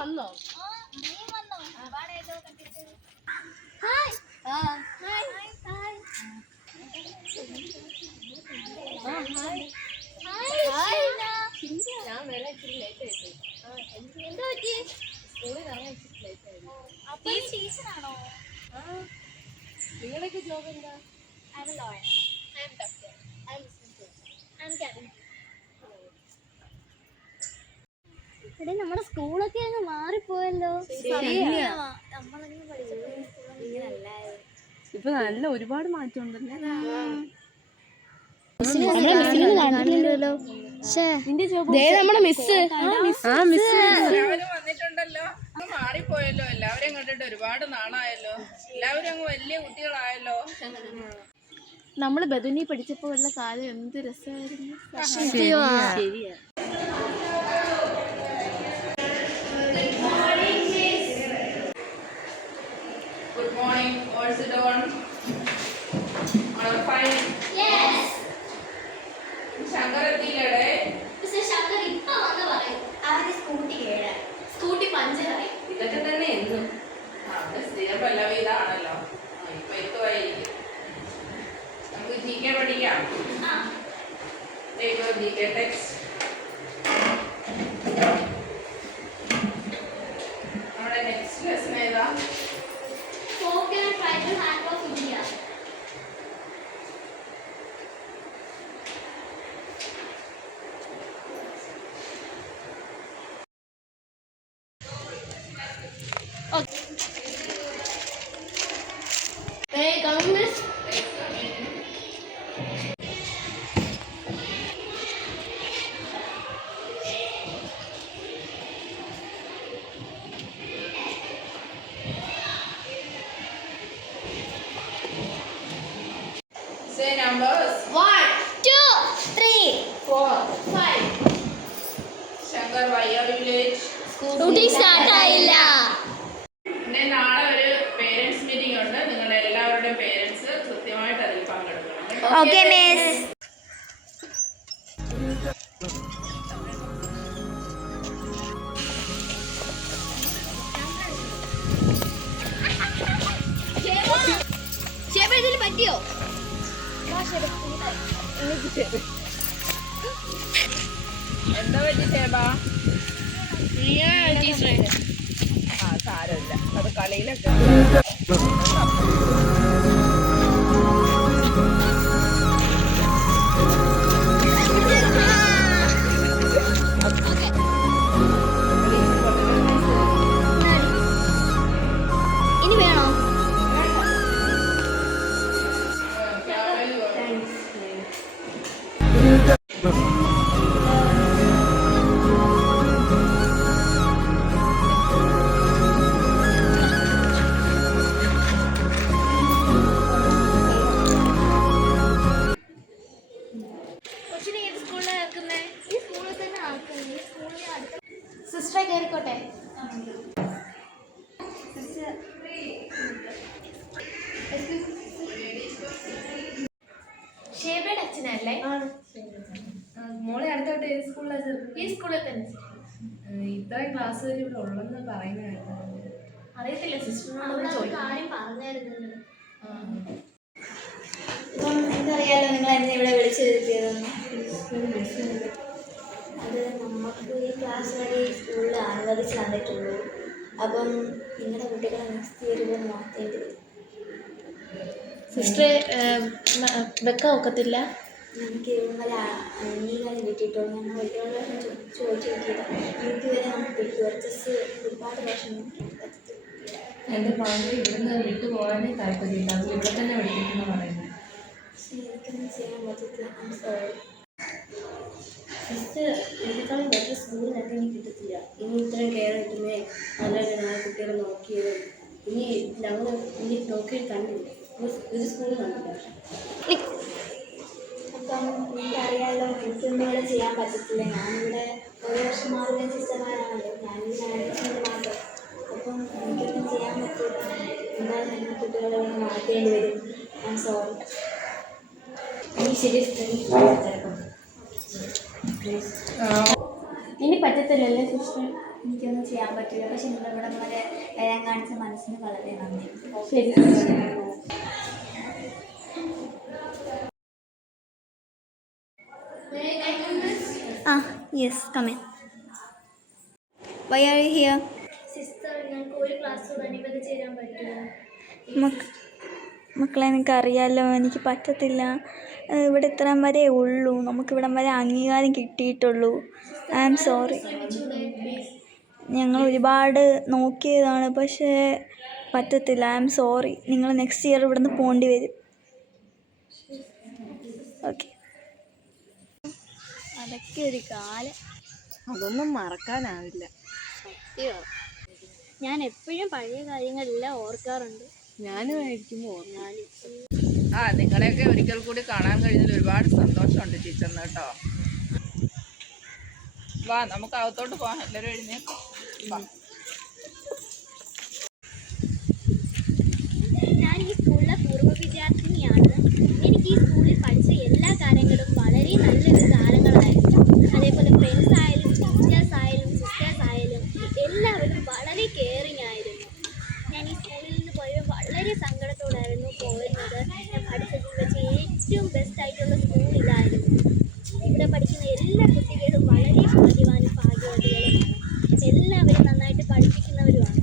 വന്നോ? ഞാൻ വേറെ ഇച്ചിരി ലേറ്റ് ആയിപ്പോയി. എന്താ പറ്റി? സ്കൂളിൽ ഇറങ്ങാൻ ഇച്ചിരി ലേറ്റ് ആയിരുന്നു. ടീച്ചറാണോ? നിങ്ങളൊക്കെ ജോബ് എന്താ? ഇവിടെ നമ്മുടെ സ്കൂളൊക്കെ അങ്ങ് മാറിപ്പോയല്ലോ. ഇപ്പൊ നല്ല ഒരുപാട് മാറ്റം ഉണ്ടല്ലേ. നമ്മുടെ മിസ് വന്നിട്ടുണ്ടല്ലോ. മാറിപ്പോയല്ലോ. എല്ലാവരെയും കണ്ടിട്ട് ഒരുപാട് നാളായല്ലോ. എല്ലാവരും അങ്ങ് വലിയ കുട്ടികളായല്ലോ. നമ്മള് ബദുനി പഠിച്ചപ്പോഴുള്ള കാലം എന്ത് രസമായിരുന്നു. ശരിയാ. Good morning. All sit down. All fine. Yes. Shankar എത്തിയില്ലേ? Shankar ഇപ്പൊ വന്ന് പറയും അവര് സ്കൂട്ടി പഞ്ചറായി. ഇതൊക്കെ തന്നെ എന്നും സ്ഥിരം പല്ലവി ഇതാണല്ലോ. ഇപ്പൊ എത്തുമായിരിക്കും. നമുക്ക് GK പഠിക്കാം. GK text. നമ്മുടെ നെക്സ്റ്റ് ലെസൺ ഏതാ? Folk and tribal hand of India. Okay. Hey, come miss. Say numbers. 1, 2, 3, 4, 5. Shankar why are you late? Scooty start ആയില്ല. പിന്നെ നാളെ ഒരു പേരൻസ് മീറ്റിംഗ് ഉണ്ട്. നിങ്ങളുടെ എല്ലാവരുടെയും പേരൻസ് കൃത്യമായിട്ട് അതിൽ പങ്കെടുക്കണം. Okay, miss. ഇതിൽ പറ്റിയോ? എന്താ പറ്റി സേബ? സാരമില്ല, അത് കളിയിലൊക്കെ. ഇനി വേണോ? സിസ്റ്ററെ കയറിക്കോട്ടെ. ഷേബയുടെ അച്ഛനല്ലേ? മോളെ അടുത്തോട്ട് ഏത് സ്കൂളിലാണ് ചേർക്കുന്നത്? ഈ സ്കൂളിൽ തന്നെ. ഇത്രയും ക്ലാസ് വരെ ഇവിടെ ഉള്ളെന്ന് പറയുന്നതായിരുന്നു. അറിയത്തില്ല, സിസ്റ്ററിനോട് കാര്യം പറഞ്ഞായിരുന്നു. എന്തറിയാലോ നിങ്ങൾ എന്നെ ഇവിടെ വിളിച്ചു വരുത്തിയതെന്ന്. അത് നമുക്ക് ഈ ക്ലാസ് വഴി സ്കൂളിൽ അനുവദിച്ച് തന്നിട്ടുള്ളൂ. അപ്പം നിങ്ങളുടെ കുട്ടികളെ നെക്സ്റ്റ് ഇയറിൽ നോക്കേണ്ടി വരും. സിസ്റ്ററെ വെക്കാൻ ഒക്കത്തില്ല. നമുക്ക് ഇവങ്ങളെ അംഗീകാരം കിട്ടിയിട്ടുള്ളൂ. ഞങ്ങൾ ഒരുപാട് വർഷം ചോദിച്ചു നോക്കിയത് യൂത്ത് വരെ നമുക്ക് കിട്ടി. കുറച്ച് ഒരുപാട് വർഷം പറ്റത്തില്ല. എൻ്റെ മകൾ ഇവിടുന്ന് വിട്ടു പോകാനേ താല്പര്യമില്ല. അത് ഇവിടെ തന്നെ പഠിക്കുന്നു പറയുന്നത്. പക്ഷേ എനിക്കൊന്നും ചെയ്യാൻ പറ്റത്തില്ല. I sorry. സിസ്റ്റർ ഇതിനേക്കാളും ബെറ്റർ സ്കൂളിനൊക്കെ ഇനി കിട്ടത്തില്ല. ഇനി ഇത്രയും കെയർ കിട്ടുന്നേ നല്ലൊരു നാളെ കുട്ടികളെ നോക്കിയത്. ഇനി ഞങ്ങൾ ഇനി നോക്കിയിട്ട് കണ്ടില്ല, ഒരു സ്കൂളിൽ കണ്ടില്ല. അപ്പം എനിക്കറിയാമല്ലോ എനിക്കൊന്നും ഇവിടെ ചെയ്യാൻ പറ്റത്തില്ല. ഞാനിവിടെ ഒരു വർഷം മാറിയ സിസ്റ്റർമാരാണല്ലോ. ഞാനീ മാനേജ്മെൻറ്റ് മാത്രം. അപ്പം എനിക്കൊന്നും ചെയ്യാൻ പറ്റില്ല. എന്തായാലും നിങ്ങൾ കുട്ടികളെ മാറ്റേണ്ടി വരും. I sorry. ഇനി ശരി, ഇനി പറ്റത്തില്ലല്ലേ സിസ്റ്റർ? എനിക്കൊന്നും ചെയ്യാൻ പറ്റില്ല. പക്ഷെ നിങ്ങൾ ഇവിടെ വരെ വരാൻ കാണിച്ച മനസ്സിന് വളരെ നന്ദി. ശരി. Yes come in. Why are you here? Sister, ഞങ്ങൾക്ക് ഒരു ക്ലാസ് കൂടെ അനുവദിച്ച് ചേരാൻ പറ്റുമോ? മക്കളെ എനിക്കറിയാമല്ലോ, എനിക്ക് പറ്റത്തില്ല. ഇവിടെ ഇത്രയും വരെ ഉള്ളൂ, നമുക്കിവിടം വരെ അംഗീകാരം കിട്ടിയിട്ടുള്ളൂ. I am sorry. ഞങ്ങൾ ഒരുപാട് നോക്കിയതാണ്, പക്ഷേ പറ്റത്തില്ല. I am sorry. നിങ്ങൾ നെക്സ്റ്റ് ഇയർ ഇവിടെ നിന്ന് പോകേണ്ടി വരും. ഓക്കെ. അതൊക്കെ ഒരു കാലം, അതൊന്നും മറക്കാനാവില്ല. ഞാൻ എപ്പോഴും പഴയ കാര്യങ്ങളെല്ലാം ഓർക്കാറുണ്ട്. ഞാനുമായിരിക്കുമ്പോൾ നിങ്ങളെയൊക്കെ ഒരിക്കൽ കൂടി കാണാൻ കഴിഞ്ഞതിൽ ഒരുപാട് സന്തോഷമുണ്ട് ടീച്ചറിന് കേട്ടോ. വാ, നമുക്ക് അകത്തോട്ട് പോകാം. എല്ലാവരും എഴുന്നേക്കും. ഞാൻ ഈ സ്കൂളിലെ പൂർവ്വ വിദ്യാർത്ഥിനിയാണ്. എനിക്ക് ഈ സ്കൂളിൽ പഠിച്ച എല്ലാ കാര്യങ്ങളും വളരെ നല്ലൊരു കാലങ്ങളായിരുന്നു. അതേപോലെ ഫ്രണ്ട്സ് ആയാലും ടീച്ചേഴ്സ് ആയാലും സിസ്റ്റേഴ്സ് ആയാലും എല്ലാവരും വളരെ കെയറിങ് ആയിരുന്നു. ഞാൻ ഈ സ്കൂളിൽ നിന്ന് പോയപ്പോൾ വളരെ സങ്കടത്തോടായിരുന്നു പോയിരുന്നത്. ഞാൻ പഠിച്ചതിൽ വെച്ച് ഏറ്റവും ബെസ്റ്റായിട്ടുള്ള സ്കൂൾ ഇതായിരുന്നു. ഇവിടെ പഠിക്കുന്ന എല്ലാ കുട്ടികളും വളരെ ഭാഗ്യവാനും ഭാഗ്യവതികളുമാണ്. എല്ലാവരും നന്നായിട്ട് പഠിപ്പിക്കുന്നവരുമാണ്.